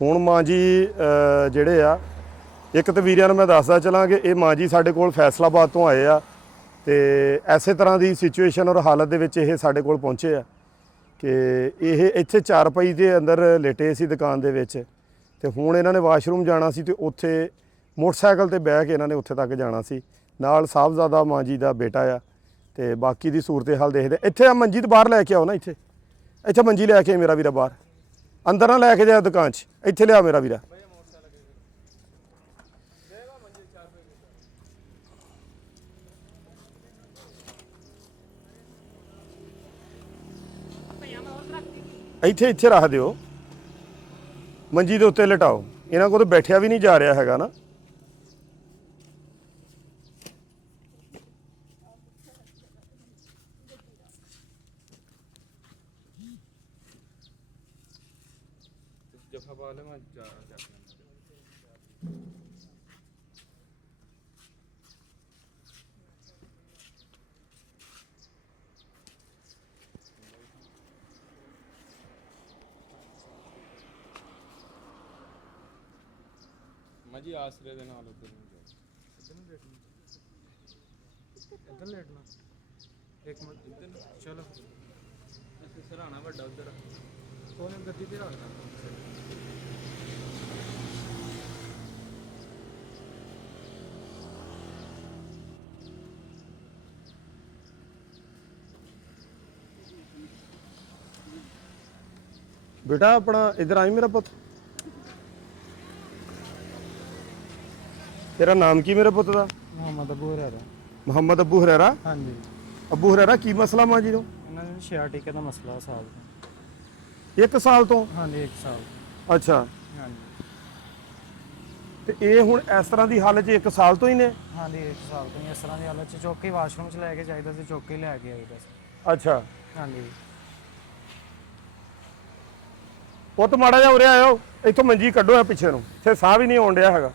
ਹੁਣ ਮਾਂ ਜੀ ਜਿਹੜੇ ਆ ਇੱਕ ਤਾਂ ਵੀਰਿਆਂ ਨੂੰ ਮੈਂ ਦੱਸਦਾ ਚਲਾਂ ਕਿ ਇਹ ਮਾਂ ਜੀ ਸਾਡੇ ਕੋਲ ਫੈਸਲਾਬਾਦ ਤੋਂ ਆਏ ਆ ਤੇ ਐਸੇ ਤਰ੍ਹਾਂ ਦੀ ਸਿਚੁਏਸ਼ਨ ਔਰ ਹਾਲਤ ਦੇ ਵਿੱਚ ਇਹ ਸਾਡੇ ਕੋਲ ਪਹੁੰਚੇ ਆ ਕਿ ਇਹ ਇੱਥੇ ਚਾਰਪਾਈ ਦੇ ਅੰਦਰ ਲੇਟੇ ਸੀ ਦੁਕਾਨ ਦੇ ਵਿੱਚ ਤੇ ਹੁਣ ਇਹਨਾਂ ਨੇ ਵਾਸ਼ਰੂਮ ਜਾਣਾ ਸੀ ਤੇ ਉੱਥੇ ਮੋਟਰਸਾਈਕਲ ਤੇ ਬਹਿ ਕੇ ਇਹਨਾਂ ਨੇ ਉੱਥੇ ਤੱਕ ਜਾਣਾ ਸੀ। ਨਾਲ ਸਾਹਿਬਜ਼ਾਦਾ ਮਾਂ ਜੀ ਦਾ ਬੇਟਾ ਆ ਤੇ ਬਾਕੀ ਦੀ ਸੂਰਤ ਹਾਲ ਦੇਖਦੇ। ਇੱਥੇ ਆ ਮੰਜੀ ਤੇ ਬਾਹਰ ਲੈ ਕੇ ਆਓ ਨਾ, ਇੱਥੇ ਮੰਜੀ ਲੈ ਕੇ ਮੇਰਾ ਵੀਰਾ ਬਾਹਰ, ਅੰਦਰ ਨਾ ਲੈ ਕੇ ਜਾ ਦੁਕਾਨ 'ਚ, ਇੱਥੇ ਲਿਆ ਮੇਰਾ ਵੀਰਾ। ਇੱਥੇ ਰੱਖ ਦਿਓ, ਮੰਜੀ ਦੇ ਉੱਤੇ ਲਟਾਓ। ਇਹਨਾਂ ਕੋਲ ਤਾਂ ਬੈਠਿਆ ਵੀ ਨਹੀਂ ਜਾ ਰਿਹਾ ਹੈਗਾ ਨਾ। जी आसरे दे नाल उधर नहीं जाओ, इधर लेटना एक मिनट इधर चलो सराहना बड़ा उधर कोने गद्दी पे रखना। बेटा अपना इधर आई मेरा पुत। तेरा नाम की मेरे पुत दा? मोहम्मद अबू हुरैरा। मोहम्मद अबू हुरैरा। हाँ जी। अबू हुरैरा की मसला मां जी नो? इन्हां ने शियाटिक दा मसला साल दा। 1 साल तो? हाँ जी 1 साल। अच्छा हाँ जी। ਤੇ ਇਹ ਹੁਣ ਇਸ ਤਰ੍ਹਾਂ ਦੀ ਹਾਲਤ 'ਚ 1 ਸਾਲ ਤੋਂ ਹੀ ਨੇ? हाँ जी 1 साल तो इस तरह की हालत च चौकी वाशरूम च लैके जाईदा सी, चौकी लैके आईदा सी। ਅੱਛਾ हाँ जी। ਪੁੱਤ ਮਾੜਾ ਜਿਹਾ ਉਰੇ ਆਇਓ, ਇੱਥੋਂ ਮੰਜੀ ਕੱਢੋ ਆ ਪਿੱਛੇ ਨੂੰ, ਇੱਥੇ ਸਾਹ ਵੀ ਨਹੀਂ ਆਉਣ ਡਿਆ ਹੈਗਾ।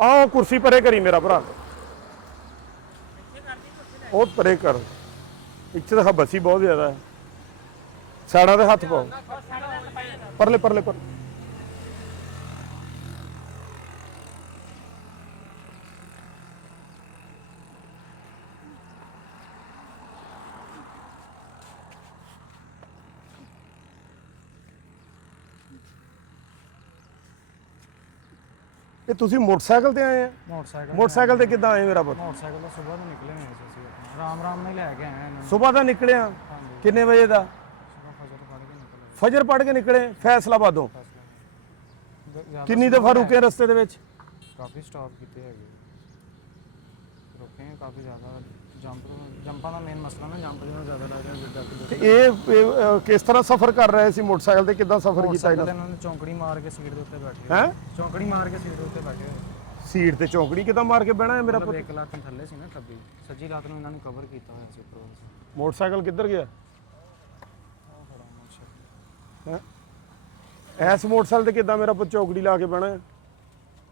ਆਹ ਕੁਰਸੀ ਪਰੇ ਕਰੀ ਮੇਰਾ ਭਰਾ, ਉਹ ਪਰੇ ਕਰ। ਇੱਥੇ ਤਾਂ ਹਬਸੀ ਬਹੁਤ ਜ਼ਿਆਦਾ ਹੈ। ਸਾੜਾਂ ਦੇ ਹੱਥ ਪਾਓ, ਪਰਲੇ ਪਰਲੇ ਪਰ। ਇਹ ਤੁਸੀਂ ਮੋਟਰਸਾਈਕਲ ਤੇ ਆਏ ਆ? ਮੋਟਰਸਾਈਕਲ ਤੇ ਕਿੱਦਾਂ ਆਏ ਮੇਰਾ ਪੁੱਤ? मोटरसाइकिल तो सुबह तो निकले नहीं थे ਅਸੀਂ ਆਪਣਾ ਰਾਮ ਰਾਮ ਨਾਲ ਲੈ ਕੇ ਆਏ ਇਹਨਾਂ ਸੁਬਾਹ ਦਾ ਨਿਕਲਿਆ? ਹਾਂਜੀ। ਕਿੰਨੇ ਵਜੇ ਦਾ? ਸੁਬਹ ਫਜਰ ਪੜ੍ਹ ਕੇ ਨਿਕਲੇ। ਫਜਰ ਪੜ੍ਹ ਕੇ ਨਿਕਲੇ ਫੈਸਲਾਬਾਦੋਂ? ਜ਼ਿਆਦਾ ਕਿੰਨੀ ਦਫਾ ਰੁਕੇ ਰਸਤੇ ਦੇ ਵਿੱਚ? ਕਾਫੀ ਸਟਾਪ ਕੀਤੇ ਹੈਗੇ, ਰੁਕੇ ਹਾਂ ਕਾਫੀ ਜ਼ਿਆਦਾ। ਜੰਪਾਂ ਦਾ ਮੇਨ ਮਸਲਾ ਨਾ, ਜੰਪ ਜਿਹੜਾ ਜ਼ਿਆਦਾ ਲੱਗ ਰਿਹਾ ਜਿੱਦਾਂ ਤੇ ਇਹ ਕਿਸ ਤਰ੍ਹਾਂ ਸਫ਼ਰ ਕਰ ਰਹੇ ਸੀ ਮੋਟਰਸਾਈਕਲ ਤੇ? ਕਿੱਦਾਂ ਸਫ਼ਰ ਕੀਤਾ ਇਹਨਾਂ? ਇਹਨਾਂ ਨੇ ਚੌਂਕੜੀ ਮਾਰ ਕੇ ਸੀਟ ਦੇ ਉੱਤੇ ਬੈਠੇ। ਹੈਂ? ਚੌਂਕੜੀ ਮਾਰ ਕੇ ਸੀਟ ਦੇ ਉੱਤੇ ਬੈਠੇ ਹੋਏ। ਸੀਟ ਤੇ ਚੌਂਕੜੀ ਕਿੱਦਾਂ ਮਾਰ ਕੇ ਬਹਿਣਾ ਹੈ ਮੇਰਾ ਪੁੱਤ? ਇੱਕ ਲੱਤ ਥੱਲੇ ਸੀ ਨਾ, ਖੱਬੀ ਸੱਜੀ ਲੱਤ ਨੂੰ ਇਹਨਾਂ ਨੇ ਕਵਰ ਕੀਤਾ ਹੋਇਆ ਸੀ ਉੱਪਰੋਂ। ਮੋਟਰਸਾਈਕਲ ਕਿੱਧਰ ਗਿਆ? ਹੈਂ? ਐਸ ਮੋਟਰਸਾਈਕਲ ਤੇ ਕਿੱਦਾਂ ਮੇਰਾ ਪੁੱਤ ਚੌਂਕੜੀ ਲਾ ਕੇ ਬਹਿਣਾ ਹੈ?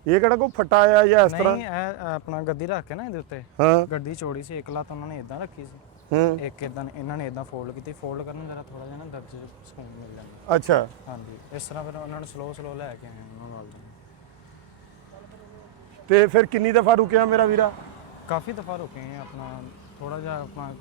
ਇਹ ਕਿਹੜਾ ਕੋਈ ਫਟਾ ਆ ਜਾਂ ਇਸ ਤਰ੍ਹਾਂ? ਨਹੀਂ ਇਹ ਆਪਣਾ ਗੱਦੀ ਰੱਖ ਕੇ ਨਾ ਇਹਦੇ ਉੱਤੇ, ਹਾਂ ਗੱਡੀ ਚੌੜੀ ਸੀ, ਇੱਕ ਲੱਤ ਉਹਨਾਂ ਨੇ ਇਦਾਂ ਰੱਖੀ ਸੀ, ਹੂੰ ਇੱਕ ਇਦਾਂ ਇਹਨਾਂ ਨੇ ਇਦਾਂ ਫੋਲਡ ਕੀਤੀ। ਫੋਲਡ ਕਰਨ ਜਰਾ ਥੋੜਾ ਜਿਹਾ ਨਾ ਦਰਜ ਸਕੂਨ ਮਿਲ ਜਾਂਦਾ। ਅੱਛਾ ਹਾਂਜੀ ਇਸ ਤਰ੍ਹਾਂ ਫਿਰ ਉਹਨਾਂ ਨੂੰ ਸਲੋ ਲੈ ਕੇ ਆਏ ਉਹਨਾਂ ਨਾਲ। ਤੇ ਫਿਰ ਕਿੰਨੀ ਦਫਾ ਰੁਕਿਆ ਮੇਰਾ ਵੀਰਾ? ਕਾਫੀ ਦਫਾ ਰੁਕੇ ਆ, ਆਪਣਾ ਥੋੜਾ ਜਿਹਾ ਆਪਣਾ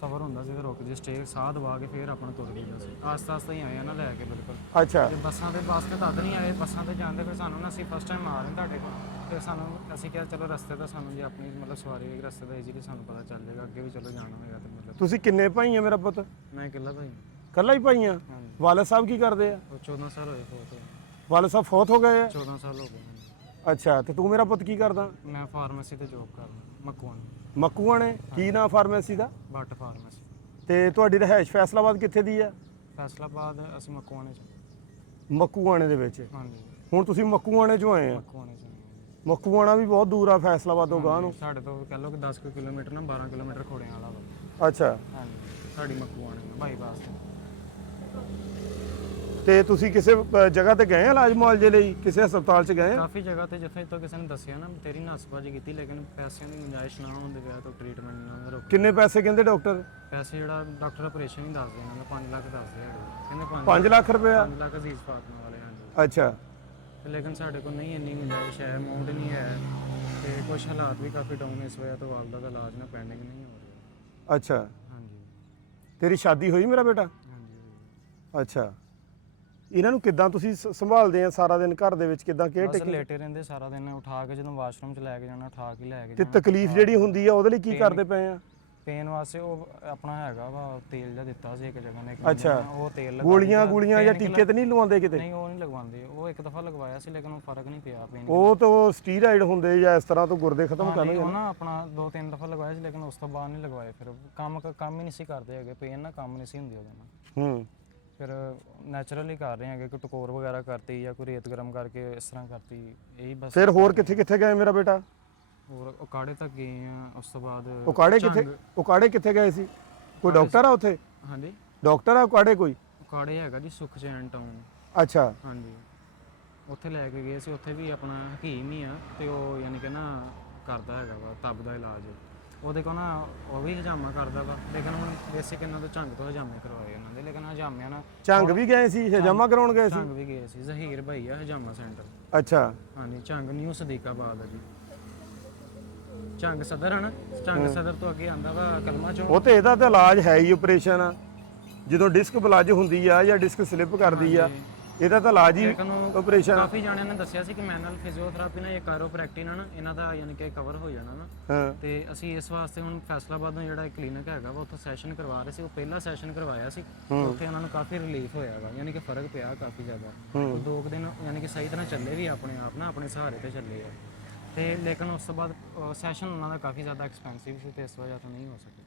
ਸਫ਼ਰ ਹੁੰਦਾ ਸੀ, ਰੁਕ ਜੇ ਸਟੇ ਸਾਹ ਦਵਾ ਕੇ ਫਿਰ ਆਪਣਾ ਤੁਰ ਜਾਂਦਾ ਸੀ। ਆਸਤਾ ਆਸਤਾ ਹੀ ਆਏ ਆ ਨਾ ਲੈ ਕੇ ਬਿਲਕੁਲ। ਅੱਛਾ ਤੇ ਬੱਸਾਂ ਤੇ ਤਦ ਨਹੀਂ ਆਏ, ਬੱਸਾਂ ਤੇ ਜਾਂਦੇ ਫਿਰ ਸਾਨੂੰ ਨਾ, ਅਸੀਂ ਫਸਟ ਟਾਈਮ ਆ ਰਹੇ ਤੁਹਾਡੇ ਕੋਲ, ਫਿਰ ਸਾਨੂੰ ਅਸੀਂ ਕਿਹਾ ਚਲੋ ਰਸਤੇ ਦਾ ਸਾਨੂੰ ਜੇ ਆਪਣੀ ਮਤਲਬ ਸਵਾਰੀ ਹੋਏਗੀ ਰਸਤੇ ਦਾ ਈਜ਼ੀਲੀ ਸਾਨੂੰ ਪਤਾ ਚੱਲ ਜਾਏਗਾ, ਅੱਗੇ ਵੀ ਚਲੋ ਜਾਣਾ ਹੋਏਗਾ ਤੇ ਮਤਲਬ। ਤੁਸੀਂ ਕਿੰਨੇ ਭਾਈ ਆ ਮੇਰਾ ਪੁੱਤ? ਮੈਂ ਇਕੱਲਾ ਭਾਈ। ਇਕੱਲਾ ਹੀ ਭਾਈ ਆ? ਹਾਂਜੀ। ਵਾਲਦ ਸਾਹਿਬ ਕੀ ਕਰਦੇ ਆ? ਉਹ 14 ਸਾਲ ਹੋਏ ਫੋਟ ਹੋਏ। ਵਾਲਦ ਸਾਹਿਬ ਫੌਤ ਹੋ ਗਏ ਆ? 14 ਸਾਲ ਹੋ ਗਏ ਮੈਨੂੰ। ਅੱਛਾ ਤੇ ਤੂੰ ਮੇਰਾ ਪੁੱਤ ਕੀ ਕਰਦਾ? ਮੈਂ ਫਾਰਮੇਸੀ ਤੇ ਜੋਬ ਕਰਦਾ ਮਕਵਾਨ। ਮੱਕੂਆਂ ਨੇ? ਕੀ ਨਾਂ ਫਾਰਮੇਸੀ ਦਾ? But pharmacy. ਤੇ ਤੁਹਾਡੀ ਰਿਹਾਇਸ਼ ਫੈਸਲਾਬਾਦ ਕਿੱਥੇ ਦੀ ਆ? ਫੈਸਲਾਬਾਦ ਅਸੀਂ ਮਕਵਾਨੇ ਚ। ਮੱਕੂਆਣੇ ਦੇ ਵਿੱਚ? ਹਾਂਜੀ ਹੁਣ ਤੁਸੀਂ ਮੱਕੂਆਣੇ ਚੋਂ ਆਏ ਆ? ਮਕਵਾਨੇ ਚ। ਮੱਕੂਆਣਾ ਵੀ ਬਹੁਤ ਦੂਰ ਆ ਫੈਸਲਾਬਾਦ ਤੋਂ ਗਾਂ ਨੂੰ? ਸਾਡੇ ਤੋਂ ਕਹਿ ਲਓ ਕਿ 10 ਕਿਲੋਮੀਟਰ ਨਾ 12 ਕਿਲੋਮੀਟਰ ਖੋੜਿਆਂ ਵਾਲਾ ਵਾ। ਅੱਛਾ ਹਾਂਜੀ ਸਾਡੀ ਮਕਵਾਨੇ ਬਾਈਪਾਸ ਤੇ। ਤੇ ਤੁਸੀਂ ਕਿਸੇ ਜਗ੍ਹਾ ਤੇ ਗਏ ਆ ਇਲਾਜ ਮੁਆਲਜੇ ਲਈ? ਕਿਸੇ ਹਸਪਤਾਲ 'ਚ ਗਏ ਆ? ਕਾਫੀ ਜਗ੍ਹਾ ਤੇ ਜਿੱਥੇ ਤੋਂ ਕਿਸੇ ਨੇ ਦੱਸਿਆ ਨਾ ਤੇਰੀ ਨਸਬਾਜੀ ਕੀਤੀ, ਲੇਕਿਨ ਪੈਸਿਆਂ ਦੀ ਗੁੰਜਾਇਸ਼ ਨਾ ਹੋਣ ਦੇ ਵਿਆਹ ਤੋਂ ਟ੍ਰੀਟਮੈਂਟ ਨਾ ਰੁਕ। ਕਿੰਨੇ ਪੈਸੇ ਕਹਿੰਦੇ ਡਾਕਟਰ? ਪੈਸੇ ਜਿਹੜਾ ਡਾਕਟਰ ਆਪਰੇਸ਼ਨ ਹੀ ਦੱਸਦੇ ਇਹਨਾਂ ਦਾ 5 ਲੱਖ ਦੱਸਦੇ ਹੈਗੇ, ਕਹਿੰਦੇ 5 ਲੱਖ ਰੁਪਇਆ? 5 ਲੱਖ ਅਜ਼ੀਜ਼ ਫਾਤਮਾ ਵਾਲੇ। ਹਾਂਜੀ ਅੱਛਾ ਤੇ ਲੇਕਿਨ ਸਾਡੇ ਕੋਲ ਨਹੀਂ ਇੰਨੀ ਗੁੰਜਾਇਸ਼ ਹੈ, ਅਮਾਊਂਟ ਨਹੀਂ ਹੈ ਤੇ ਕੁਝ ਹਾਲਾਤ ਵੀ ਕਾਫੀ ਡਾਊਨ ਇਸ ਵਜ੍ਹਾ ਤੋਂ ਵਾਲਦਾ ਦਾ ਇਲਾਜ ਨਾ ਪੈਂਡਿੰਗ ਨਹੀਂ ਹੋ ਰਿਹਾ। ਅੱਛਾ ਹਾਂਜੀ ਤੇਰੀ ਸ਼ਾਦੀ ਹੋਈ ਮੇਰਾ ਬੇਟਾ? ਹਾਂਜੀ ਅੱਛਾ ਇਹਨਾਂ ਨੂੰ ਕਿੱਦਾਂ ਤੁਸੀਂ ਸੰਭਾਲਦੇ ਆ ਸਾਰਾ ਦਿਨ ਘਰ ਦੇ ਵਿੱਚ, ਕਿੱਦਾਂ ਕੇਅਰ ਬਸ ਟੇਕਿੰਗ? ਲੇਟੇ ਰਹਿੰਦੇ ਸਾਰਾ ਦਿਨ, ਉਠਾ ਕੇ ਜਦੋਂ ਵਾਸ਼ਰੂਮ 'ਚ ਲੈ ਕੇ ਜਾਣਾ ਉਠਾ ਕੇ ਲੈ ਕੇ ਤੇ ਜਾਣਾ। ਤਕਲੀਫ ਜਿਹੜੀ ਹੁੰਦੀ ਆ ਉਹਦੇ ਲਈ ਕੀ Pain- ਕਰਦੇ ਪਏ ਆ? ਪੇਨ ਵਾਸਤੇ ਉਹ ਆਪਣਾ ਹੈਗਾ ਵਾ ਤੇਲ ਜਿਹਾ ਦਿੱਤਾ ਸੀ ਇੱਕ ਜਗ੍ਹਾ ਨੇ, ਅੱਛਾ। ਉਹ ਤੇਲ ਲਗਾ ਗੋਲੀਆਂ ਦਿੱਤਾ। ਗੋਲੀਆਂ ਜਾਂ Pain ਟੀਕੇ ਤੇ ਨਹੀਂ ਲਵਾਉਂਦੇ ਕਿਤੇ? ਨਹੀਂ ਉਹ ਨਹੀਂ ਲਗਵਾਉਂਦੇ, ਉਹ ਇੱਕ ਦਫਾ ਲਗਵਾਇਆ ਸੀ ਲੇਕਿਨ ਉਹ ਫਰਕ ਨਹੀਂ ਪਿਆ ਪੇਨ। ਉਹ ਤਾਂ ਸਟੀਰਾਇਡ ਹੁੰਦੇ ਜਾਂ ਇਸ ਤਰ੍ਹਾਂ ਤੋਂ ਗੁਰਦੇ ਖਤਮ ਕਰਨਗੇ ਉਹ ਨਾ। ਨਾ ਆਪਣਾ 2-3 ਦਫਾ ਲਗਵਾਇਆ ਸੀ ਲੇਕਿਨ ਉਸ ਤੋਂ ਬਾਅਦ ਨਹੀਂ ਲਗਵਾਏ, ਫਿਰ ਕੰਮ ਹੀ ਨਹੀਂ ਸੀ ਕਰਦੇ ਹੈਗੇ, ਪੇਨ ਨਾ ਕੰਮ ਨਹੀਂ ਸੀ ਹੁੰਦੀ ਉਹਦੇ ਨਾਲ। ਹੂੰ ਫਿਰ ਨੈਚੁਰਲੀ ਕਰ ਰਹੇ ਹੈਗੇ, ਕੋਈ ਟਕੋਰ ਵਗੈਰਾ ਕਰਤੀ ਜਾਂ ਕੋਈ ਰੇਤ ਗਰਮ ਕਰਕੇ ਇਸ ਤਰ੍ਹਾਂ ਕਰਤੀ, ਇਹੀ ਬਸ। ਫਿਰ ਹੋਰ ਕਿੱਥੇ ਕਿੱਥੇ ਗਏ ਮੇਰਾ ਬੇਟਾ? ਹੋਰ ਉਕਾੜੇ ਤੱਕ ਗਏ ਆ, ਉਸ ਤੋਂ ਬਾਅਦ ਉਕਾੜੇ ਕਿੱਥੇ ਗਏ ਸੀ? ਕੋਈ ਡਾਕਟਰ ਆ ਉੱਥੇ? ਹਾਂਜੀ ਡਾਕਟਰ ਆ ਉਕਾੜੇ ਕੋਈ? ਉਕਾੜੇ ਹੈਗਾ ਜੀ ਸੁਖਚੈਨ ਟਾਊਨ। ਅੱਛਾ ਹਾਂਜੀ ਉੱਥੇ ਲੈ ਕੇ ਗਏ ਸੀ, ਉੱਥੇ ਵੀ ਆਪਣਾ ਹਕੀਮ ਹੀ ਆ ਤੇ ਉਹ ਯਾਨੀ ਕਿ ਨਾ ਕਰਦਾ ਹੈਗਾ ਵਾ ਤਬ ਦਾ ਇਲਾਜ। ਉਹਦੇ ਕੋਲ ਨਾ ਉਹ ਵੀ ਹਜਾਮਾ ਕਰਦਾ ਵਾ, ਲੇਕਿਨ ਹੁਣ ਬੇਸਿਕ ਇਹਨਾਂ ਤੋਂ ਝੰਗ ਤੋਂ ਹਜਾਮੇ ਕਰਵਾਏ ਉਹਨਾਂ ਦੇ, ਲੇਕਿਨ ਹਜਾਮਿਆਂ ਨਾਲ ਝੰਗ ਵੀ ਗਏ ਸੀ, ਹਜਾਮਾ ਕਰਾਉਣ ਗਏ ਸੀ? ਝੰਗ ਵੀ ਗਏ ਸੀ, ਜ਼ਹੀਰ ਭਾਈ ਆ ਹਜਾਮਾ ਸੈਂਟਰ। ਅੱਛਾ ਹਾਂਜੀ ਝੰਗ ਨਿਊ ਸਦੀਕਾਬਾਦ ਆ ਜੀ। ਝੰਗ ਸਦਰ ਹੈ ਨਾ, ਝੰਗ ਸਦਰ ਤੋਂ ਅੱਗੇ ਆਂਦਾ ਵਾ ਕਲਮਾ ਚੌਂਕ। ਉਹ ਤੇ ਇਹਦਾ ਤਾਂ ਇਲਾਜ ਹੈ ਹੀ ਆਪਰੇਸ਼ਨ ਆ, ਜਦੋਂ ਡਿਸਕ ਬਲਜ ਹੁੰਦੀ ਆ ਜਾਂ ਡਿਸਕ ਸਲਿੱਪ ਕਰਦੀ ਆ, ਇਹਦਾ ਤਾਂ ਇਲਾਜ ਹੀ ਆਪਰੇਸ਼ਨ। ਕਾਫੀ ਜਾਣਿਆਂ ਨੇ ਦੱਸਿਆ ਸੀ ਕਿ ਮੈਨੂਅਲ ਫਿਜ਼ੀਓਥੈਰੇਪੀ ਨਾਲ ਜਾਂ ਕਾਇਰੋਪ੍ਰੈਕਟਿਕ ਨਾਲ ਇਹਨਾਂ ਦਾ ਯਾਨੀ ਕਿ ਕਵਰ ਹੋ ਜਾਣਾ ਨਾ। ਹਾਂ ਤੇ ਅਸੀਂ ਇਸ ਵਾਸਤੇ ਹੁਣ ਫੈਸਲਾਬਾਦ ਨੂੰ ਜਿਹੜਾ ਕਲੀਨਿਕ ਹੈਗਾ ਵਾ ਉੱਥੇ ਸੈਸ਼ਨ ਕਰਵਾ ਰਹੇ ਸੀ, ਉਹ ਪਹਿਲਾ ਸੈਸ਼ਨ ਕਰਵਾਇਆ ਸੀ, ਉੱਥੇ ਉਹਨਾਂ ਨੂੰ ਕਾਫੀ ਰਿਲੀਫ ਹੋਇਆ ਵਾ, ਯਾਨੀ ਕਿ ਫਰਕ ਪਿਆ ਕਾਫੀ ਜ਼ਿਆਦਾ। ਉਹ 2 ਦਿਨ ਯਾਨੀ ਕਿ ਸਹੀ ਤਰ੍ਹਾਂ ਚੱਲੇ ਵੀ ਆਪਣੇ ਆਪ ਨਾ, ਆਪਣੇ ਸਹਾਰੇ ਤੇ ਚੱਲੇ ਆ। ਤੇ ਲੇਕਿਨ ਉਸ ਤੋਂ ਬਾਅਦ ਸੈਸ਼ਨ ਉਹਨਾਂ ਦਾ ਕਾਫੀ ਜ਼ਿਆਦਾ ਐਕਸਪੈਂਸਿਵ ਸੀ ਤੇ ਇਸ ਵਜ੍ਹਾ ਤੋਂ ਨਹੀਂ ਹੋ ਸਕਿਆ।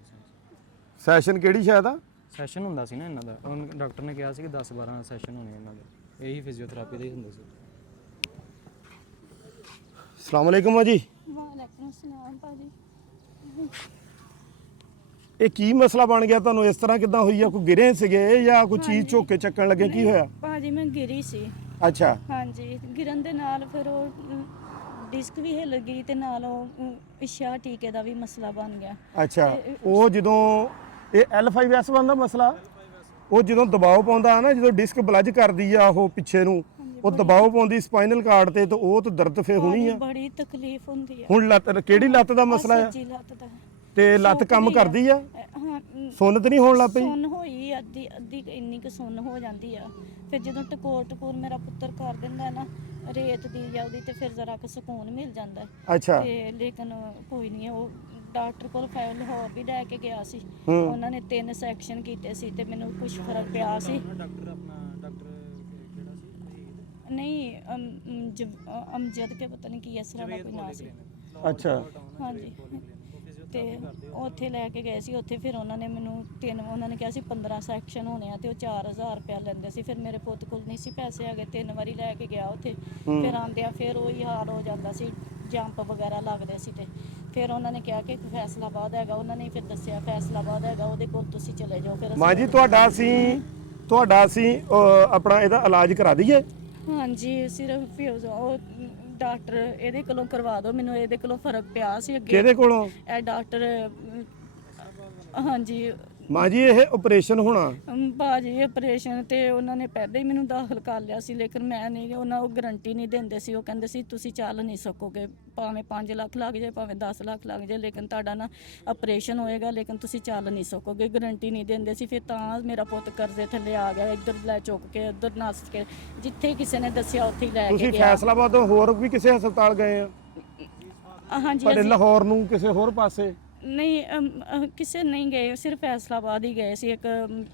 ਸੈਸ਼ਨ ਕਿਹੜੀ ਸ਼ਾਇਦ ਆ? ਸੈਸ਼ਨ ਹੁੰਦਾ ਸੀ ਨਾ ਇਹਨਾਂ ਦਾ, ਉਹ ਡਾਕਟਰ ਨੇ ਕਿਹਾ ਸੀ ਕਿ 10-12 ਸੈਸ਼ਨ ਹੋਣੇ ਇਹਨਾਂ ਦੇ, ਇਹੀ ਫਿਜ਼ੀਓਥੈਰੇਪੀ ਦੇ ਹੀ ਹੁੰਦੇ ਸੀ। ਅਸਲਾਮ ਵਾਲੇਕੁਮ ਜੀ। ਵਾਲੇਕੁਮ ਸਲਾਮ ਭਾਜੀ। ਇਹ ਕੀ ਮਸਲਾ ਬਣ ਗਿਆ ਤੁਹਾਨੂੰ? ਇਸ ਤਰ੍ਹਾਂ ਕਿੱਦਾਂ ਹੋਈ ਆ? ਕੋਈ ਗਿਰੇ ਸੀਗੇ ਜਾਂ ਕੋਈ ਚੀਜ਼ ਝੋਕ ਕੇ ਚੱਕਣ ਲੱਗੇ? ਕੀ ਹੋਇਆ? ਭਾਜੀ ਮੈਂ ਗਿਰੀ ਸੀ। ਅੱਛਾ ਹਾਂਜੀ ਗਿਰਨ ਦੇ ਨਾਲ ਫਿਰ ਉਹ ਡਿਸਕ ਵੀ ਹਿੱਲ ਗਈ ਤੇ ਨਾਲ ਉਹ ਪਿੱਛਾ ਟੀਕੇ ਦਾ ਵੀ ਮਸਲਾ ਬਣ ਗਿਆ। ਅੱਛਾ ਉਹ ਜਦੋਂ ਇਹ L5S1 ਦਾ ਮਸਲਾ, ਉਹ ਜਦੋਂ ਦਬਾਅ ਪਾਉਂਦਾ ਨਾ, ਜਦੋਂ ਡਿਸਕ ਬਲਜ ਕਰਦੀ ਆ ਉਹ ਪਿੱਛੇ ਨੂੰ, ਉਹ ਦਬਾਅ ਪਾਉਂਦੀ ਸਪਾਈਨਲ ਕਾਰਡ ਤੇ, ਤਾਂ ਉਹ ਤਾਂ ਦਰਦ ਫੇ ਹੋਣੀ ਆ। ਬੜੀ ਤਕਲੀਫ ਹੁੰਦੀ ਆ। ਹੁਣ ਲੱਤ ਕਿਹੜੀ ਲੱਤ ਦਾ ਮਸਲਾ ਆ? ਸੱਚੀ ਲੱਤ ਦਾ। ਤੇ ਲੱਤ ਕੰਮ ਕਰਦੀ ਆ? ਹਾਂ ਸੁੰਨ ਤਾਂ ਨਹੀਂ ਹੋਣ ਲੱਗ ਪਈ? ਸੁੰਨ ਹੋਈ ਅੱਧੀ ਅੱਧੀ ਇੰਨੀ ਕੁ ਸੁੰਨ ਹੋ ਜਾਂਦੀ ਆ। ਫਿਰ ਜਦੋਂ ਟਕੋਰ ਮੇਰਾ ਪੁੱਤਰ ਕਰ ਦਿੰਦਾ ਨਾ ਰੇਤ ਦੀ ਜਾਂ ਉਹਦੀ, ਤੇ ਫਿਰ ਜ਼ਰਾ ਕੁ ਸਕੂਨ ਮਿਲ ਜਾਂਦਾ। ਅੱਛਾ ਤੇ ਲੇਕਿਨ ਕੋਈ ਨਹੀਂ, ਉਹ ਡਾਕਟਰ ਕੋਲ ਫਾਈਲ ਹੋਰ ਵੀ ਲੈ ਕੇ ਗਿਆ ਸੀ, ਉਹਨਾਂ ਨੇ 3 ਸੈਕਸ਼ਨ ਕੀਤੇ ਸੀ ਤੇ ਮੈਨੂੰ ਕੁਝ ਫਰਕ ਪਿਆ ਸੀ। ਡਾਕਟਰ ਕਿਹੜਾ ਸੀ? ਨਹੀਂ ਅਮਜਦ ਕੇ ਪਤਾ ਨਹੀਂ ਕੀ ਇਸ ਤਰ੍ਹਾਂ ਦਾ ਕੋਈ ਨਾਂ ਸੀ। ਅੱਛਾ ਹਾਂਜੀ ਤੇ ਉੱਥੇ ਲੈ ਕੇ ਗਏ ਸੀ। ਉੱਥੇ ਫਿਰ ਉਹਨਾਂ ਨੇ ਮੈਨੂੰ ਉਹਨਾਂ ਨੇ ਕਿਹਾ ਸੀ 15 ਸੈਕਸ਼ਨ ਹੋਣੇ ਆ ਤੇ ਉਹ 4000 ਰੁਪਇਆ ਲੈਂਦੇ ਸੀ। ਫਿਰ ਮੇਰੇ ਪੁੱਤ ਕੋਲ ਨਹੀਂ ਸੀ ਪੈਸੇ ਹੈਗੇ, 3 ਵਾਰੀ ਲੈ ਕੇ ਗਿਆ ਉੱਥੇ। ਫਿਰ ਆਂਦਿਆਂ ਫਿਰ ਉਹੀ ਹਾਲ ਹੋ ਜਾਂਦਾ ਸੀ, ਜੰਪ ਵਗੈਰਾ ਲੱਗਦੇ ਸੀ। ਤੇ ਫਿਰ ਉਹਨਾਂ ਨੇ ਕਿਹਾ ਕਿ ਫੈਸਲਾਬਾਦ ਹੈਗਾ, ਉਹਨਾਂ ਨੇ ਫਿਰ ਦੱਸਿਆ ਫੈਸਲਾਬਾਦ ਹੈਗਾ, ਉਹਦੇ ਕੋਲ ਤੁਸੀਂ ਚਲੇ ਜਾਓ। ਫਿਰ ਮਾਂ ਜੀ ਤੁਹਾਡਾ ਅਸੀਂ ਆਪਣਾ ਇਹਦਾ ਇਲਾਜ ਕਰਾ ਦਈਏ? ਹਾਂਜੀ ਸਿਰਫ ਉਹ ਡਾਕਟਰ ਇਹਦੇ ਕੋਲੋਂ ਕਰਵਾ ਦਿਓ, ਮੈਨੂੰ ਇਹਦੇ ਕੋਲੋਂ ਫਰਕ ਪਿਆ ਸੀ ਅੱਗੇ। ਕਿਹਦੇ ਕੋਲੋਂ? ਇਹ ਡਾਕਟਰ ਹਾਂਜੀ ਮਾਂ ਜੀ ਇਹ ਆਪਰੇਸ਼ਨ ਹੋਣਾ? ਬਾਜੀ ਆਪਰੇਸ਼ਨ ਤੇ ਉਹਨਾਂ ਨੇ ਪਹਿਲਾਂ ਹੀ ਮੈਨੂੰ ਦਾਖਲ ਕਰ ਲਿਆ ਸੀ, ਲੇਕਿਨ ਮੈਂ ਨਹੀਂ, ਉਹਨਾਂ ਉਹ ਗਰੰਟੀ ਨਹੀਂ ਦਿੰਦੇ ਸੀ। ਉਹ ਕਹਿੰਦੇ ਸੀ ਤੁਸੀਂ ਚੱਲ ਨਹੀਂ ਸਕੋਗੇ, ਭਾਵੇਂ 5 ਲੱਖ ਲੱਗ ਜਾਏ ਭਾਵੇਂ 10 ਲੱਖ ਲੱਗ ਜਾਏ, ਲੇਕਿਨ ਤੁਹਾਡਾ ਨਾ ਆਪਰੇਸ਼ਨ ਹੋਏਗਾ, ਲੇਕਿਨ ਤੁਸੀਂ ਚੱਲ ਨਹੀਂ ਸਕੋਗੇ, ਗਰੰਟੀ ਨਹੀਂ ਦਿੰਦੇ ਸੀ। ਫਿਰ ਤਾਂ ਮੇਰਾ ਪੁੱਤ ਕਰਜ਼ੇ ਥੱਲੇ ਆ ਗਿਆ, ਇੱਧਰ ਲੈ ਚੁੱਕ ਕੇ ਉੱਧਰ ਨੱਸ ਕੇ, ਜਿੱਥੇ ਕਿਸੇ ਨੇ ਦੱਸਿਆ ਉੱਥੇ ਹੀ ਲੈ ਕੇ ਤੁਸੀਂ ਗਿਆ। ਫੈਸਲਾਬਾਦ ਤੋਂ ਹੋਰ ਵੀ ਕਿਸੇ ਹਸਪਤਾਲ ਗਏ ਆ? ਹਾਂਜੀ ਤੁਹਾਡੇ ਲਾਹੌਰ ਨੂੰ ਕਿਸੇ ਹੋਰ ਪਾਸੇ? ਨਹੀਂ ਕਿਸੇ ਨਹੀਂ ਗਏ, ਸਿਰਫ ਫੈਸਲਾਬਾਦ ਹੀ ਗਏ ਸੀ। ਇੱਕ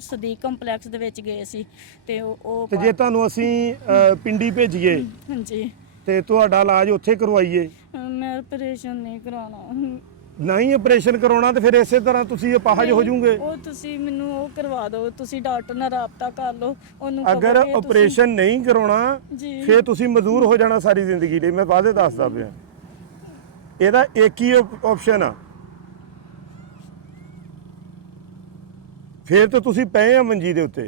ਸਦੀਕ ਕੰਪਲੈਕਸ ਦੇ ਵਿੱਚ ਗਏ ਸੀ ਤੇ ਉਹ ਤੇ ਜੇ ਤੁਹਾਨੂੰ ਅਸੀਂ ਪਿੰਡੀ ਭੇਜੀਏ ਹਾਂਜੀ ਤੇ ਤੁਹਾਡਾ ਇਲਾਜ ਉੱਥੇ ਕਰਵਾਈਏ? ਮੈਂ ਆਪਰੇਸ਼ਨ ਨਹੀਂ ਕਰਾਉਣਾ। ਨਹੀਂ ਆਪਰੇਸ਼ਨ ਕਰਾਉਣਾ ਤੇ ਫਿਰ ਇਸੇ ਤਰ੍ਹਾਂ ਤੁਸੀਂ ਅਪਾਹਜ ਹੋ ਜਾਓਗੇ। ਉਹ ਤੁਸੀਂ ਮੈਨੂੰ ਉਹ ਕਰਵਾ ਦਿਓ, ਤੁਸੀਂ ਡਾਕਟਰ ਨਾਲ ਰਾਬਤਾ ਕਰ ਲਓ, ਉਹਨੂੰ ਕਹੋ ਅਗਰ ਕਿ ਤੁਸੀਂ- ਆਪਰੇਸ਼ਨ ਨਹੀਂ ਕਰਾਉਣਾ ਜੀ ਫਿਰ ਤੁਸੀਂ ਮਜ਼ਦੂਰ ਹੋ ਜਾਣਾ ਸਾਰੀ ਜ਼ਿੰਦਗੀ ਲਈ। ਮੈਂ ਵਾਅਦੇ ਦੱਸਦਾ ਪਿਆ, ਇਹਦਾ ਇੱਕ ਹੀ ਆਪਸ਼ਨ ਆ। ਫਿਰ ਤਾਂ ਤੁਸੀਂ ਪਏ ਆ ਮੰਜੀ ਦੇ ਉੱਤੇ।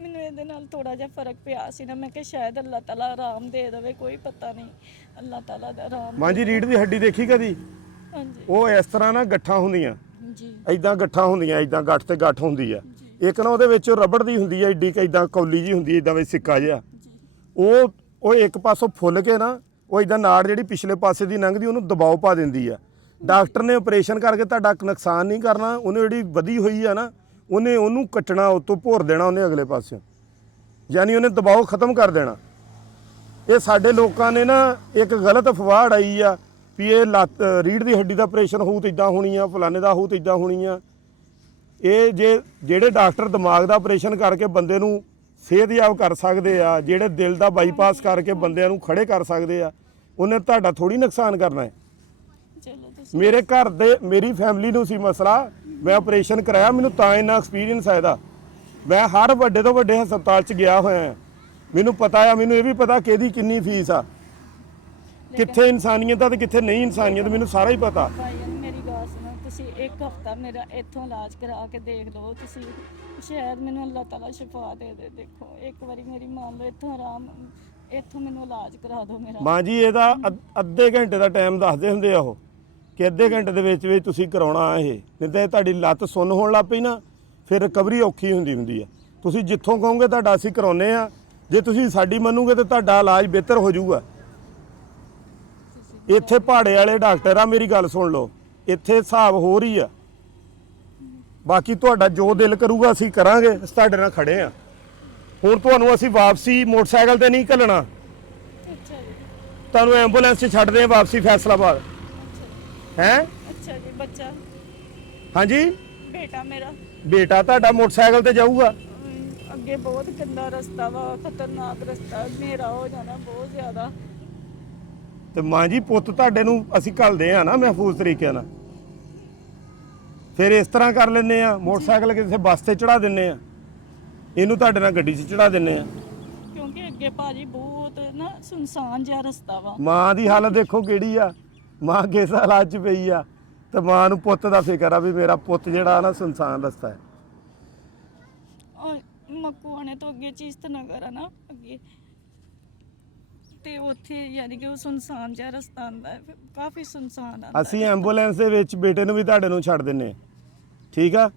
ਮੈਨੂੰ ਇਹਦੇ ਨਾਲ ਥੋੜਾ ਜਿਹਾ ਫਰਕ ਪਿਆ ਸੀ ਨਾ, ਮੈਂ ਕਿਹਾ ਸ਼ਾਇਦ ਅੱਲਾਹ ਤਾਲਾ ਆਰਾਮ ਦੇ ਦੇਵੇ, ਕੋਈ ਪਤਾ ਨਹੀਂ ਅੱਲਾਹ ਤਾਲਾ ਦਾ ਆਰਾਮ। ਮਾਂ ਜੀ ਰੀੜ ਦੀ ਹੱਡੀ ਦੇਖੀ ਕਦੀ? ਹਾਂਜੀ ਉਹ ਇਸ ਤਰ੍ਹਾਂ ਨਾ ਗੱਠਾਂ ਹੁੰਦੀਆਂ, ਜੀ ਐਦਾਂ ਗੱਠਾਂ ਹੁੰਦੀਆਂ, ਐਦਾਂ ਗੱਠ ਤੇ ਗੱਠ ਹੁੰਦੀ ਆ। ਇੱਕ ਨਾ ਉਹਦੇ ਵਿੱਚ ਰਬੜ ਦੀ ਹੁੰਦੀ ਆ ਏਡੀ ਕ ਐਦਾਂ ਕੌਲੀ ਜੀ ਹੁੰਦੀ, ਐਦਾਂ ਵਿੱਚ ਸਿੱਕਾ ਜਿਹਾ, ਜੀ ਉਹ ਇੱਕ ਪਾਸੋਂ ਫੁੱਲ ਕੇ ਨਾ ਉਹ ਇਦਾਂ ਨਾੜ ਜਿਹੜੀ ਪਿਛਲੇ ਪਾਸੇ ਦੀ ਲੰਘਦੀ ਉਹਨੂੰ ਦਬਾਅ ਪਾ ਦਿੰਦੀ ਆ। ਡਾਕਟਰ ਨੇ ਆਪਰੇਸ਼ਨ ਕਰਕੇ ਤੁਹਾਡਾ ਨੁਕਸਾਨ ਨਹੀਂ ਕਰਨਾ, ਉਹਨੇ ਜਿਹੜੀ ਵਧੀ ਹੋਈ ਆ ਨਾ ਉਹਨੇ ਉਹਨੂੰ ਕੱਟਣਾ, ਉਤੋਂ ਭੋਰ ਦੇਣਾ ਉਹਨੇ ਅਗਲੇ ਪਾਸਿਓਂ, ਯਾਨੀ ਉਹਨੇ ਦਬਾਅ ਖਤਮ ਕਰ ਦੇਣਾ। ਇਹ ਸਾਡੇ ਲੋਕਾਂ ਨੇ ਨਾ ਇੱਕ ਗਲਤ ਅਫਵਾਹ ਉਡਾਈ ਆ ਵੀ ਇਹ ਲੱਤ ਰੀੜ੍ਹ ਦੀ ਹੱਡੀ ਦਾ ਆਪਰੇਸ਼ਨ ਹੋਊ ਤਾਂ ਇਦਾਂ ਹੋਣੀ ਆ, ਫਲਾਣੇ ਦਾ ਹੋਊ ਤਾਂ ਇਦਾਂ ਹੋਣੀ ਆ। ਇਹ ਜਿਹੜੇ ਡਾਕਟਰ ਦਿਮਾਗ ਦਾ ਆਪਰੇਸ਼ਨ ਕਰਕੇ ਬੰਦੇ ਨੂੰ ਸਿਹਤਯਾਬ ਕਰ ਸਕਦੇ ਆ, ਜਿਹੜੇ ਦਿਲ ਦਾ ਬਾਈਪਾਸ ਕਰਕੇ ਬੰਦਿਆਂ ਨੂੰ ਖੜੇ ਕਰ ਸਕਦੇ ਆ, ਉਹਨੇ ਤੁਹਾਡਾ ਥੋੜੀ ਨੁਕਸਾਨ ਕਰਨਾ ਹੈ। ਚਲੋ ਤੁਸੀਂ ਮੇਰੇ ਘਰ ਦੇ ਮੇਰੀ ਫੈਮਿਲੀ ਨੂੰ ਸੀ ਮਸਲਾ, ਮੈਂ ਆਪਰੇਸ਼ਨ ਕਰਾਇਆ, ਮੈਨੂੰ ਤਾਂ ਇੰਨਾ ਐਕਸਪੀਰੀਅੰਸ ਹੈ ਇਹਦਾ। ਮੈਂ ਹਰ ਵੱਡੇ ਤੋਂ ਵੱਡੇ ਹਸਪਤਾਲ 'ਚ ਗਿਆ ਹੋਇਆ ਹਾਂ, ਮੈਨੂੰ ਪਤਾ ਆ, ਮੈਨੂੰ ਇਹ ਵੀ ਪਤਾ ਕਿਹਦੀ ਕਿੰਨੀ ਫੀਸ ਆ, ਕਿੱਥੇ ਇਨਸਾਨੀਅਤ ਆ ਤੇ ਕਿੱਥੇ ਨਹੀਂ ਇਨਸਾਨੀਅਤ, ਮੈਨੂੰ ਸਾਰਾ ਹੀ ਪਤਾ। ਭਾਈ ਮੇਰੀ ਗੱਲ ਸੁਣੋ, ਤੁਸੀਂ ਇੱਕ ਹਫਤਾ ਮੇਰਾ ਇੱਥੋਂ ਇਲਾਜ ਕਰਾ ਕੇ ਦੇਖ ਲਓ, ਤੁਸੀਂ ਸ਼ਾਇਦ ਮੈਨੂੰ ਅੱਲਾਹ ਤਾਲਾ ਸ਼ਿਫਾ ਦੇ ਦੇ। ਦੇਖੋ ਇੱਕ ਵਾਰੀ ਮੇਰੀ ਮੰਨ ਲਓ, ਇੱਥੋਂ ਮੈਨੂੰ ਇਲਾਜ ਕਰਾ ਦਿਓ ਮੇਰਾ। ਮਾਂ ਜੀ ਇਹਦਾ ਅੱਧੇ ਘੰਟੇ ਦਾ ਟਾਈਮ ਦੱਸਦੇ ਹੁੰਦੇ ਆ ਉਹ, ਕਿ ਅੱਧੇ ਘੰਟੇ ਦੇ ਵਿੱਚ ਤੁਸੀਂ ਕਰਾਉਣਾ ਇਹ, ਨਹੀਂ ਤਾਂ ਤੁਹਾਡੀ ਲੱਤ ਸੁੰਨ ਹੋਣ ਲੱਗ ਪਈ ਨਾ ਫਿਰ ਰਿਕਵਰੀ ਔਖੀ ਹੁੰਦੀ ਆ। ਤੁਸੀਂ ਜਿੱਥੋਂ ਕਹੋਗੇ ਤੁਹਾਡਾ ਅਸੀਂ ਕਰਾਉਨੇ ਆ, ਜੇ ਤੁਸੀਂ ਸਾਡੀ ਮੰਨੋਗੇ ਤਾਂ ਤੁਹਾਡਾ ਇਲਾਜ ਬਿਹਤਰ ਹੋ ਜਾਊਗਾ। ਇੱਥੇ ਪਹਾੜੇ ਵਾਲੇ ਡਾਕਟਰ ਆ, ਮੇਰੀ ਗੱਲ ਸੁਣ ਲਓ, ਇੱਥੇ ਹਿਸਾਬ ਹੋ ਰਹੀ ਆ, ਬਾਕੀ ਤੁਹਾਡਾ ਜੋ ਦਿਲ ਕਰੂਗਾ ਅਸੀਂ ਕਰਾਂਗੇ, ਅਸੀਂ ਤੁਹਾਡੇ ਨਾਲ ਖੜੇ ਆ। ਹੁਣ ਤੁਹਾਨੂੰ ਅਸੀਂ ਵਾਪਸੀ ਮੋਟਰਸਾਈਕਲ ਤੇ ਨਹੀਂ ਘੱਲਣਾ, ਅੱਛਾ ਜੀ, ਤੁਹਾਨੂੰ ਐਂਬੂਲੈਂਸ 'ਚ ਛੱਡਦੇ ਆ ਵਾਪਸੀ ਫੈਸਲਾਬਾਦ। ਹੈ ਅੱਛਾ ਜੀ। ਬੱਚਾ ਹਾਂਜੀ, ਬੇਟਾ ਮੇਰਾ ਬੇਟਾ ਤੁਹਾਡਾ ਮੋਟਰਸਾਈਕਲ ਤੇ ਜਾਊਗਾ। ਅੱਗੇ ਬਹੁਤ ਗੰਦਾ ਰਸਤਾ ਵਾ, ਖਤਰਨਾਕ ਰਸਤਾ, ਹਨੇਰਾ ਹੋ ਜਾਣਾ ਬਹੁਤ ਜ਼ਿਆਦਾ। ਤੇ ਮਾਂ ਜੀ ਪੁੱਤ ਤੁਹਾਡੇ ਨੂੰ ਅਸੀਂ ਘੱਲਦੇ ਆ ਨਾ ਮਹਿਫੂਜ਼ ਤਰੀਕੇ ਨਾਲ, ਫਿਰ ਇਸ ਤਰ੍ਹਾਂ ਕਰ ਲੈਂਦੇ ਆ, ਮੋਟਰਸਾਈਕਲ ਕਿਸੇ ਬੱਸ ਤੇ ਚੜਾ ਦਿੰਨੇ ਆ, ਇਹਨੂੰ ਤੁਹਾਡੇ ਨਾਲ ਗੱਡੀ 'ਚ ਚੜਾ ਦਿੰਨੇ ਆ। ਕਿਉਂਕਿ ਅੱਗੇ ਭਾਜੀ ਬਹੁਤ ਨਾ ਸੁਨਸਾਨ ਜਿਹਾ ਰਸਤਾ ਵਾ। ਮਾਂ ਦੀ ਹਾਲਤ ਦੇਖੋ ਕਿਹੜੀ ਆ, ਮਾਂ ਕਿਸ ਹਾਲਾਤ 'ਚ ਪਈ ਆ, ਤੇ ਮਾਂ ਨੂੰ ਪੁੱਤ ਦਾ ਫਿਕਰ ਆ ਵੀ ਮੇਰਾ ਪੁੱਤ ਜਿਹੜਾ ਨਾ ਸੁਨਸਾਨ ਰਸਤਾ ਹੈ। ਮਕਵਾਣੇ ਤੋਂ ਅੱਗੇ ਚੀਸਤ ਨਗਰ ਆ ਨਾ ਅੱਗੇ, ਤੇ ਉੱਥੇ ਯਾਨੀ ਕਿ ਉਹ ਸੁਨਸਾਨ ਜਿਹਾ ਰਸਤਾ ਆਉਂਦਾ ਹੈ, ਕਾਫੀ ਸੁਨਸਾਨ ਆਉਂਦਾ। ਅਸੀਂ ਐਂਬੂਲੈਂਸ ਦੇ ਵਿੱਚ ਬੇਟੇ ਨੂੰ ਵੀ ਤੁਹਾਡੇ ਨੂੰ ਛੱਡ ਦਿੰਨੇ ਆ, ਠੀਕ ਆ।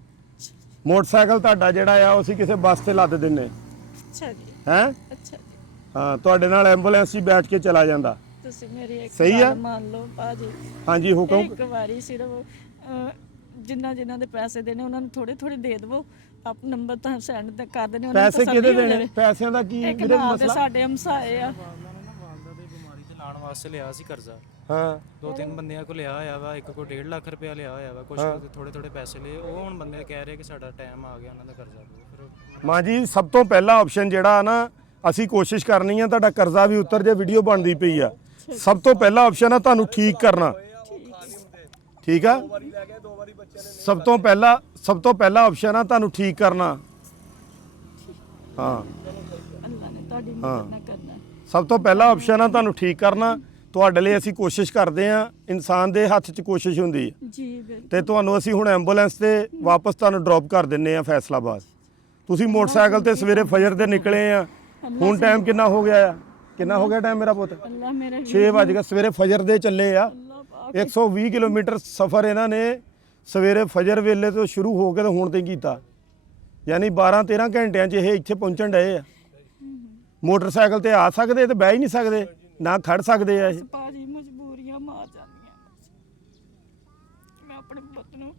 ਮੋਟਰਸਾਈਕਲ ਤੁਹਾਡਾ ਜਿਹੜਾ ਆ ਉਹ ਅਸੀਂ ਕਿਸੇ ਬੱਸ ਤੇ ਲੱਦ ਦਿੰਨੇ। ਅੱਛਾ ਜੀ। ਹੈ ਅੱਛਾ ਜੀ। ਹਾਂ, ਤੁਹਾਡੇ ਨਾਲ ਐਂਬੂਲੈਂਸ 'ਚ ਬੈਠ ਕੇ ਚਲਾ ਜਾਂਦਾ। ਤੁਸੀਂ ਮੇਰੀ ਇੱਕ ਸਹੀ ਆ? ਗੱਲ ਮੰਨ ਲਓ ਭਾਜੀ, ਹਾਂਜੀ ਹੁਕਮ। ਇੱਕ ਵਾਰੀ ਸਿਰਫ ਜਿਨ੍ਹਾਂ ਦੇ ਪੈਸੇ ਦੇਣੇ ਉਹਨਾਂ ਨੂੰ ਥੋੜੇ ਦੇ ਦੇਵੋ, ਆਪ ਨੰਬਰ ਤਾਂ ਸੈਂਡ ਕਰ ਦੇਣੇ, ਉਹਨਾਂ ਨੂੰ ਪੈਸੇ ਤਸੱਲੀ ਕਿਹਦੇ ਹੋ ਦੇਣੇ? ਜਾਵੇ। ਪੈਸਿਆਂ ਦਾ ਕੀ ਇੱਕ ਵੀਰੇ ਨਾਲ ਦੇ ਮਸਲਾ? ਸਾਡੇ ਹਮਸਾਏ ਆ। ਵਾਲਦਾ ਦੇ ਬਿਮਾਰੀ ਤੇ ਲਾਉਣ ਵਾਸਤੇ ਲਿਆ ਸੀ ਕਰਜ਼ਾ, ਹਾਂ 2-3 ਬੰਦਿਆਂ ਕੋਲ ਲਿਆ ਹੋਇਆ ਵਾ, ਇੱਕ ਕੋਲ 1.5 ਲੱਖ ਰੁਪਇਆ ਲਿਆ ਹੋਇਆ ਵਾ, ਕੁਝ ਥੋੜੇ ਪੈਸੇ ਲਏ। ਉਹ ਹੁਣ ਬੰਦੇ ਕਹਿ ਰਹੇ ਕਿ ਸਾਡਾ ਟਾਈਮ ਆ ਗਿਆ ਉਹਨਾਂ ਦਾ ਕਰਜ਼ਾ ਦਿਓ। ਫਿਰ ਮਾਂ ਜੀ ਸਭ ਤੋਂ ਪਹਿਲਾ ਆਪਸ਼ਨ ਜਿਹੜਾ ਨਾ ਅਸੀਂ ਕੋਸ਼ਿਸ਼ ਕਰਨੀ ਆ ਤੁਹਾਡਾ ਕਰਜ਼ਾ ਵੀ ਉਤਰ ਜੇ, ਵੀਡੀਓ ਬਣਦੀ ਪਈ ਆ। ਸਭ ਤੋਂ ਪਹਿਲਾ ਆਪਸ਼ਨ ਆ ਤੁਹਾਨੂੰ ਠੀਕ ਕਰਨਾ, ਠੀਕ ਆ। ਸਭ ਤੋਂ ਪਹਿਲਾ ਆਪਸ਼ਨ ਆ ਤੁਹਾਨੂੰ ਠੀਕ ਕਰਨਾ। ਹਾਂ ਅੱਲਾ ਨੇ ਤੁਹਾਡੀ ਮਦਦ ਨਾ ਕਰਨਾ। ਸਭ ਤੋਂ ਪਹਿਲਾ ਆਪਸ਼ਨ ਆ ਤੁਹਾਨੂੰ ਠੀਕ ਕਰਨਾ। ਤੁਹਾਡੇ ਲਈ ਅਸੀਂ ਕੋਸ਼ਿਸ਼ ਕਰਦੇ ਆ, ਇਨਸਾਨ ਦੇ ਹੱਥ 'ਚ ਕੋਸ਼ਿਸ਼ ਹੁੰਦੀ ਹੈ। ਜੀ ਬਿਲਕੁਲ। ਤੇ ਤੁਹਾਨੂੰ ਅਸੀਂ ਹੁਣ ਐਂਬੂਲੈਂਸ ਤੇ ਵਾਪਸ ਤੁਹਾਨੂੰ ਡ੍ਰੌਪ ਕਰ ਦਿੰਨੇ ਆ ਫੈਸਲਾਬਾਦ। ਤੁਸੀਂ ਮੋਟਰਸਾਈਕਲ ਤੇ ਸਵੇਰੇ ਫਜਰ ਦੇ ਨਿਕਲੇ ਆ, ਹੁਣ ਟਾਈਮ ਕਿੰਨਾ ਹੋ ਗਿਆ ਆ? ਕਿੰਨਾ ਹੋ ਗਿਆ ਟਾਈਮ ਮੇਰਾ ਪੁੱਤ? ਅੱਲਾ ਮੇਰੇ 6 ਵਜ ਗਏ, ਸਵੇਰੇ ਫਜਰ ਦੇ ਚੱਲੇ ਆ। ਅੱਲਾ ਪਾਕ 120 ਕਿਲੋਮੀਟਰ ਸਫ਼ਰ ਇਹਨਾਂ ਨੇ ਸਵੇਰੇ ਫਜਰ ਵੇਲੇ ਤੋਂ ਸ਼ੁਰੂ ਹੋ ਕੇ ਤੇ ਹੁਣ ਤੇ ਕੀਤਾ, ਯਾਨੀ 12-13 ਘੰਟਿਆਂ 'ਚ ਇਹ ਇੱਥੇ ਪਹੁੰਚਣ ਡਏ ਆ। ਮੋਟਰਸਾਈਕਲ ਤੇ ਆ ਸਕਦੇ ਤੇ ਬਹਿ ਹੀ ਨਹੀਂ ਸਕਦੇ, ਨਾ ਖੜ ਸਕਦੇ ਆ ਇਹ। ਭਾਜੀ ਮਜਬੂਰੀਆਂ ਮਾਰ ਜਾਂਦੀਆਂ। ਮੈਂ ਆਪਣੇ ਪੁੱਤ ਨੂੰ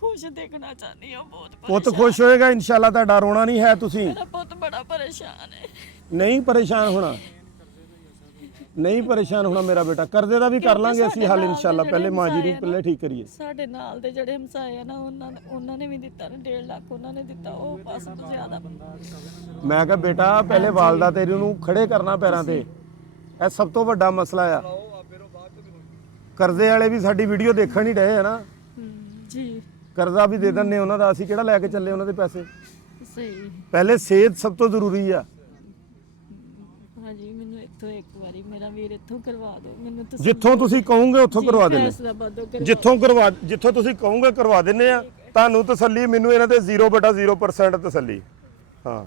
ਖੁਸ਼ ਦੇਖਣਾ ਚਾਹੁੰਦੀ ਹਾਂ, ਬਹੁਤ ਪੁੱਤ ਪਰੇਸ਼ਾਨ। ਖੁਸ਼ ਹੋਏਗਾ ਇਨਸ਼ਾਅੱਲਾ, ਤੁਹਾਡਾ ਰੋਣਾ ਨਹੀਂ ਹੈ। ਤੁਸੀਂ ਮੇਰਾ ਪੁੱਤ ਬੜਾ ਪਰੇਸ਼ਾਨ ਹੈ। ਨਹੀਂ ਪਰੇਸ਼ਾਨ ਹੋਣਾ, ਨਹੀਂ ਪਰੇਸ਼ਾਨ ਹੋਣਾ ਮੇਰਾ ਬੇਟਾ। ਕਰਜ਼ੇ ਦਾ ਵੀ ਕਰ ਲਾਂਗੇ ਅਸੀਂ ਹੱਲ ਇਨਸ਼ਾਅੱਲਾ। ਪਹਿਲੇ ਮਾਂ ਜੀ ਨੂੰ ਪਹਿਲੇ ਠੀਕ ਕਰੀਏ। ਸਾਡੇ ਨਾਲ ਦੇ ਜਿਹੜੇ ਹਮਸਾਏ ਆ ਨਾ, ਉਹਨਾਂ ਨੇ ਵੀ ਦਿੱਤਾ ਨਾ 1.5 ਲੱਖ, ਉਹਨਾਂ ਨੇ ਦਿੱਤਾ। ਉਹ ਪਾਸ ਤੋਂ ਜ਼ਿਆਦਾ ਮੈਂ ਕਿਹਾ ਬੇਟਾ ਪਹਿਲੇ ਵਾਲਦਾ ਤੇਰੀ ਨੂੰ ਖੜੇ ਕਰਨਾ ਪੈਰਾਂ ਤੇ, ਇਹ ਸਭ ਤੋਂ ਵੱਡਾ ਮਸਲਾ ਆ। ਕਰਜ਼ੇ ਵਾਲੇ ਵੀ ਸਾਡੀ ਵੀਡੀਓ ਦੇਖਣ ਹੀ ਡਏ ਆ ਨਾ। ਜੀ ਕਰਜ਼ਾ ਵੀ ਦੇ ਦਿੰਨੇ ਉਹਨਾਂ ਦਾ, ਅਸੀਂ ਕਿਹੜਾ ਲੈ ਕੇ ਚੱਲੇ ਉਹਨਾਂ ਦੇ ਪੈਸੇ। ਸਹੀ। ਪਹਿਲੇ ਸਿਹਤ ਸਭ ਤੋਂ ਜ਼ਰੂਰੀ ਆ। ਹਾਂਜੀ ਮੈਨੂੰ ਇੱਥੋਂ ਇੱਕ ਵਾਰੀ ਮੇਰਾ ਵੀਰ ਇੱਥੋਂ ਕਰਵਾ ਦਿਓ, ਮੈਨੂੰ ਤੁਸੀਂ ਜਿੱਥੋਂ ਤੁਸੀਂ ਕਹੋਗੇ ਉੱਥੋਂ ਕਰਵਾ ਦਿੰਨੇ। ਫੈਸਲਾਬਾਦੋਂ ਕਰਵਾ ਜਿੱਥੋਂ ਤੁਸੀਂ ਕਹੋਗੇ ਕਰਵਾ ਦਿੰਨੇ ਆ। ਤੁਹਾਨੂੰ ਤਸੱਲੀ, ਮੈਨੂੰ ਇਹਨਾਂ ਤੇ 0/0% ਤਸੱਲੀ। ਹਾਂ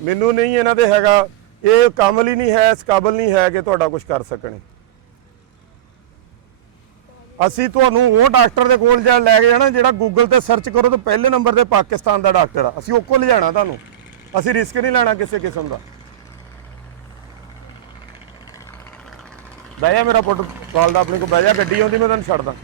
ਮੈਨੂੰ ਨਹੀਂ ਇਹਨਾਂ ਦੇ ਹੈਗਾ, ਇਹ ਕਾਮਲ ਹੀ ਨਹੀਂ ਹੈ, ਇਸ ਕਾਬਲ ਨਹੀਂ ਹੈ ਕਿ ਤੁਹਾਡਾ ਕੁਝ ਕਰ ਸਕਣੇ। ਅਸੀਂ ਤੁਹਾਨੂੰ ਉਹ ਡਾਕਟਰ ਦੇ ਕੋਲ ਲੈ ਕੇ ਜਾਣਾ ਜਿਹੜਾ ਗੂਗਲ ਤੇ ਸਰਚ ਕਰੋ ਤਾਂ ਪਹਿਲੇ ਨੰਬਰ ਤੇ ਪਾਕਿਸਤਾਨ ਦਾ ਡਾਕਟਰ ਆ। ਅਸੀਂ ਉਹ ਕੋਲ ਲਿਜਾਣਾ ਤੁਹਾਨੂੰ, ਅਸੀਂ ਰਿਸਕ ਨਹੀਂ ਲੈਣਾ ਕਿਸੇ ਕਿਸਮ ਦਾ। ਬਹਿ ਜਾ ਮੇਰਾ ਪੁੱਤ ਕਾਲ ਦਾ ਆਪਣੇ ਕੋਲ ਬਹਿ ਜਾ, ਗੱਡੀ ਆਉਂਦੀ ਮੈਂ ਤੁਹਾਨੂੰ ਛੱਡਦਾ।